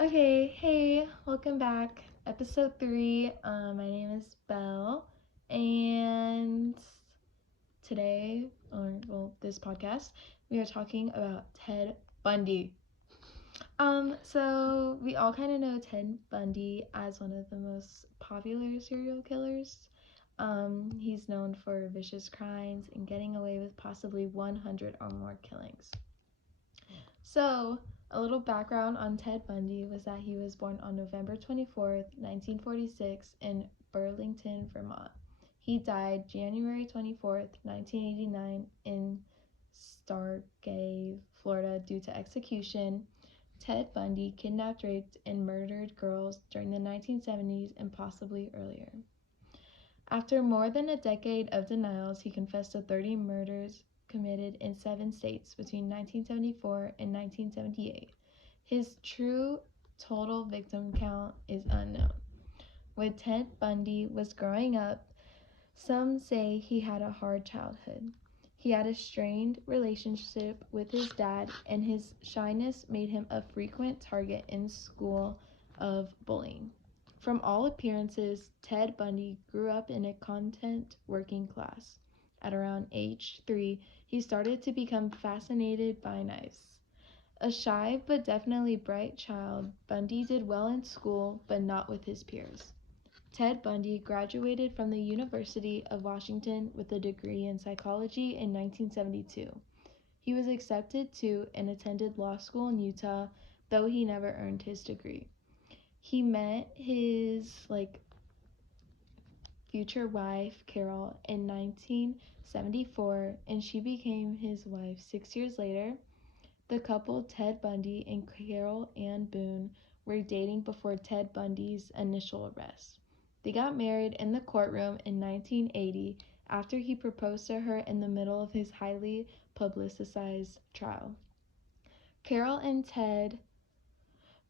Okay, hey, welcome back. Episode 3. My name is Belle, and today, this podcast, we are talking about Ted Bundy. So we all kind of know Ted Bundy as one of the most popular serial killers. He's known for vicious crimes and getting away with possibly 100 or more killings. So, a little background on Ted Bundy was that he was born on November 24th, 1946 in Burlington, Vermont. He died January 24th, 1989 in Starkey, Florida due to execution. Ted Bundy kidnapped, raped, and murdered girls during the 1970s and possibly earlier. After more than a decade of denials, he confessed to 30 murders committed in 7 states between 1974 and 1978. His true total victim count is unknown. When Ted Bundy was growing up, some say he had a hard childhood. He had a strained relationship with his dad, and his shyness made him a frequent target in school of bullying. From all appearances, Ted Bundy grew up in a content working class. At around age 3, he started to become fascinated by knives. A shy but definitely bright child, Bundy did well in school, but not with his peers. Ted Bundy graduated from the University of Washington with a degree in psychology in 1972. He was accepted to and attended law school in Utah, though he never earned his degree. He met his future wife, Carol, in 1974, and she became his wife 6 years later. The couple, Ted Bundy and Carol Ann Boone, were dating before Ted Bundy's initial arrest. They got married in the courtroom in 1980 after he proposed to her in the middle of his highly publicized trial. Carol and Ted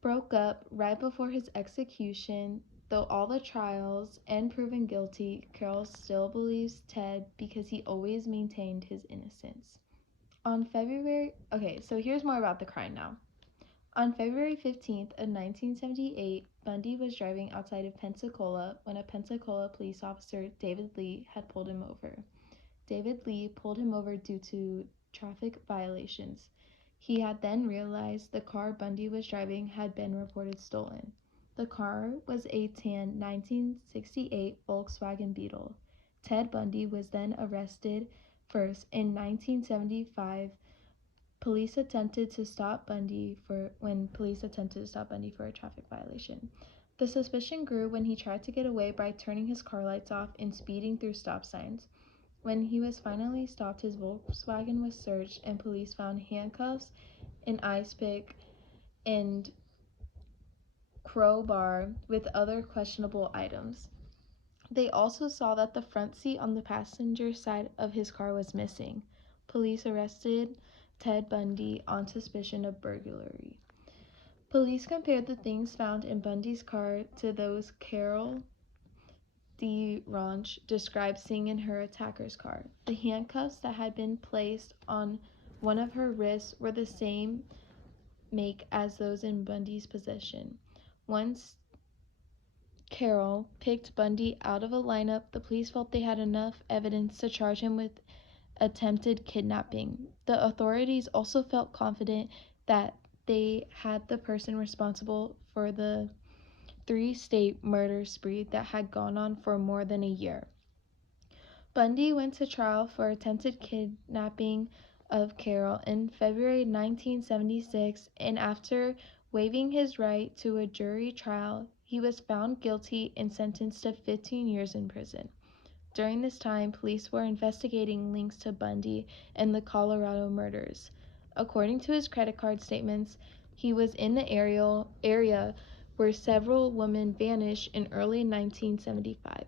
broke up right before his execution. Though all the trials and proven guilty, Carol still believes Ted because he always maintained his innocence. So here's more about the crime now. On February 15th of 1978, Bundy was driving outside of Pensacola when a Pensacola police officer, David Lee, had pulled him over. David Lee pulled him over due to traffic violations. He had then realized the car Bundy was driving had been reported stolen. The car was a tan 1968 Volkswagen Beetle. Ted Bundy was then arrested first in 1975. Police attempted to stop Bundy for a traffic violation. The suspicion grew when he tried to get away by turning his car lights off and speeding through stop signs. When he was finally stopped, his Volkswagen was searched and police found handcuffs, an ice pick, and crowbar with other questionable items. They also saw that the front seat on the passenger side of his car was missing. Police arrested Ted Bundy on suspicion of burglary. Police compared the things found in Bundy's car to those Carol D. Ranch described seeing in her attacker's car. The handcuffs that had been placed on one of her wrists were the same make as those in Bundy's possession. Once Carol picked Bundy out of a lineup, the police felt they had enough evidence to charge him with attempted kidnapping. The authorities also felt confident that they had the person responsible for the 3-state murder spree that had gone on for more than a year. Bundy went to trial for attempted kidnapping of Carol in February 1976, and after waiving his right to a jury trial, he was found guilty and sentenced to 15 years in prison. During this time, police were investigating links to Bundy and the Colorado murders. According to his credit card statements, he was in the area where several women vanished in early 1975.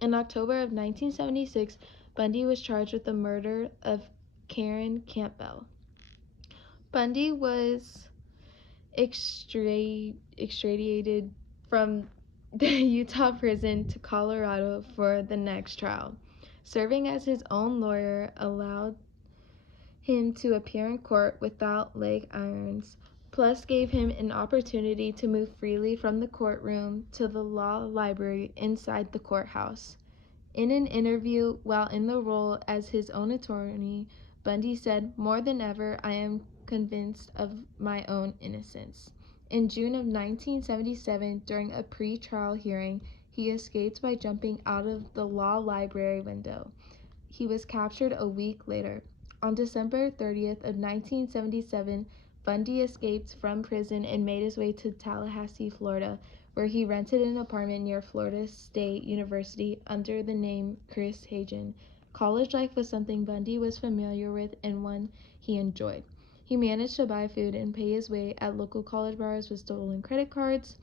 In October of 1976, Bundy was charged with the murder of Karen Campbell. Bundy was extradited from the Utah prison to Colorado for the next trial. Serving as his own lawyer allowed him to appear in court without leg irons. plus gave him an opportunity to move freely from the courtroom to the law library inside the courthouse. In an interview while in the role as his own attorney, Bundy said, "More than ever, I am convinced of my own innocence." In June of 1977, during a pre-trial hearing, he escaped by jumping out of the law library window. He was captured a week later. On December 30th of 1977, Bundy escaped from prison and made his way to Tallahassee, Florida, where he rented an apartment near Florida State University under the name Chris Hagen. College life was something Bundy was familiar with and one he enjoyed. He managed to buy food and pay his way at local college bars with stolen credit cards.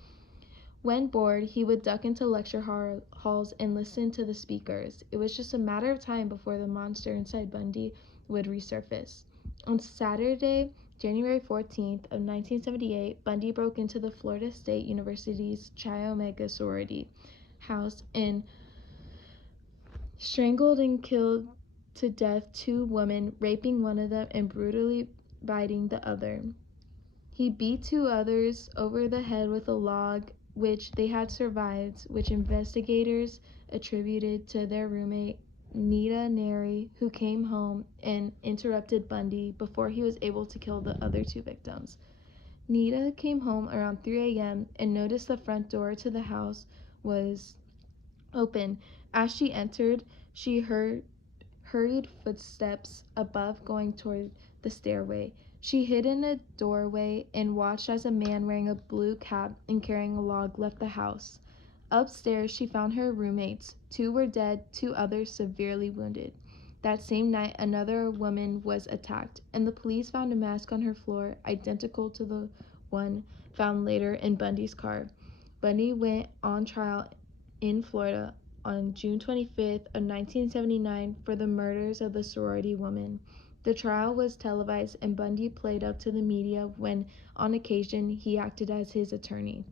When bored, he would duck into lecture halls and listen to the speakers. It was just a matter of time before the monster inside Bundy would resurface. On Saturday, January 14th of 1978, Bundy broke into the Florida State University's Chi Omega sorority house and strangled and killed to death two women, raping one of them and brutally biting the other. He beat two others over the head with a log which they had survived, which investigators attributed to their roommate Nita Neri, who came home and interrupted Bundy before he was able to kill the other two victims. Nita came home around 3 a.m. and noticed the front door to the house was open. As she entered, she heard hurried footsteps above going toward the stairway. She hid in a doorway and watched as a man wearing a blue cap and carrying a log left the house. Upstairs, she found her roommates. Two were dead, two others severely wounded. That same night, another woman was attacked, and the police found a mask on her floor, identical to the one found later in Bundy's car. Bundy went on trial in Florida on June 25th of 1979 for the murders of the sorority women. The trial was televised and Bundy played up to the media when, on occasion, he acted as his attorney.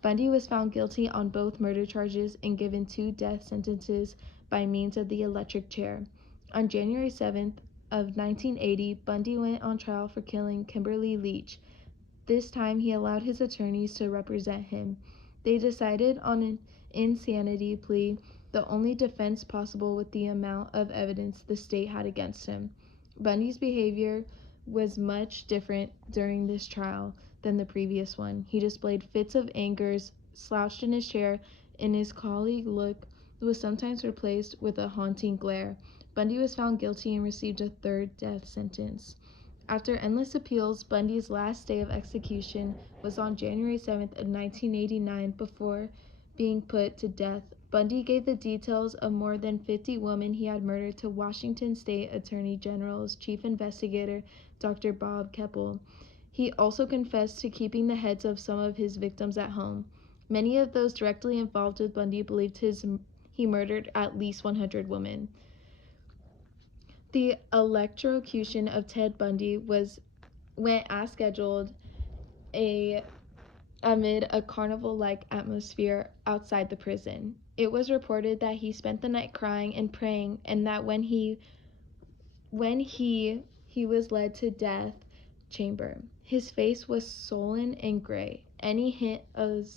Bundy was found guilty on both murder charges and given 2 death sentences by means of the electric chair. On January 7th of 1980, Bundy went on trial for killing Kimberly Leach. This time he allowed his attorneys to represent him. They decided on an insanity plea, the only defense possible with the amount of evidence the state had against him. Bundy's behavior was much different during this trial than the previous one. He displayed fits of anger, slouched in his chair, and his colleague look was sometimes replaced with a haunting glare. Bundy was found guilty and received a 3rd death sentence. After endless appeals, Bundy's last day of execution was on January 7th of 1989 before being put to death. Bundy gave the details of more than 50 women he had murdered to Washington State Attorney General's chief investigator, Dr. Bob Keppel. He also confessed to keeping the heads of some of his victims at home. Many of those directly involved with Bundy believed he murdered at least 100 women. The electrocution of Ted Bundy went as scheduled amid a carnival-like atmosphere outside the prison. It was reported that he spent the night crying and praying, and that when he was led to death chamber, his face was sullen and gray. Any hint of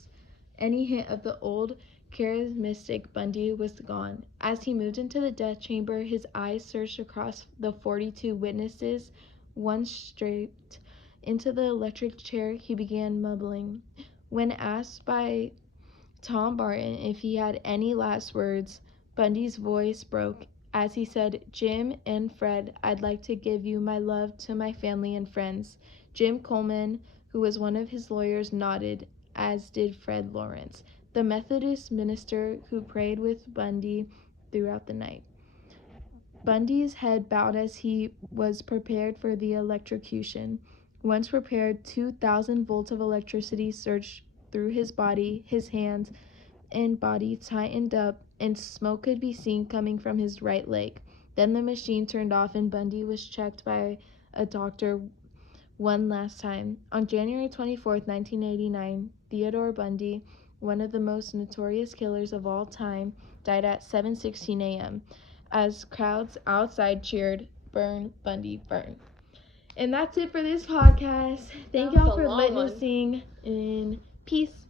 the old charismatic Bundy was gone. As he moved into the death chamber, his eyes searched across the 42 witnesses. One straight into the electric chair, he began mumbling. When asked by Tom Barton if he had any last words, Bundy's voice broke as he said, "Jim and Fred, I'd like to give you my love to my family and friends." Jim Coleman, who was one of his lawyers, nodded, as did Fred Lawrence, the Methodist minister who prayed with Bundy throughout the night. Bundy's head bowed as he was prepared for the electrocution. Once prepared, 2,000 volts of electricity surged through his body, his hands and body tightened up, and smoke could be seen coming from his right leg. Then the machine turned off and Bundy was checked by a doctor one last time. On January 24, 1989, Theodore Bundy, one of the most notorious killers of all time, died at 7:16 a.m. as crowds outside cheered, "Burn, Bundy, burn." And that's it for this podcast. Thank That was y'all a for long one. listening. And peace.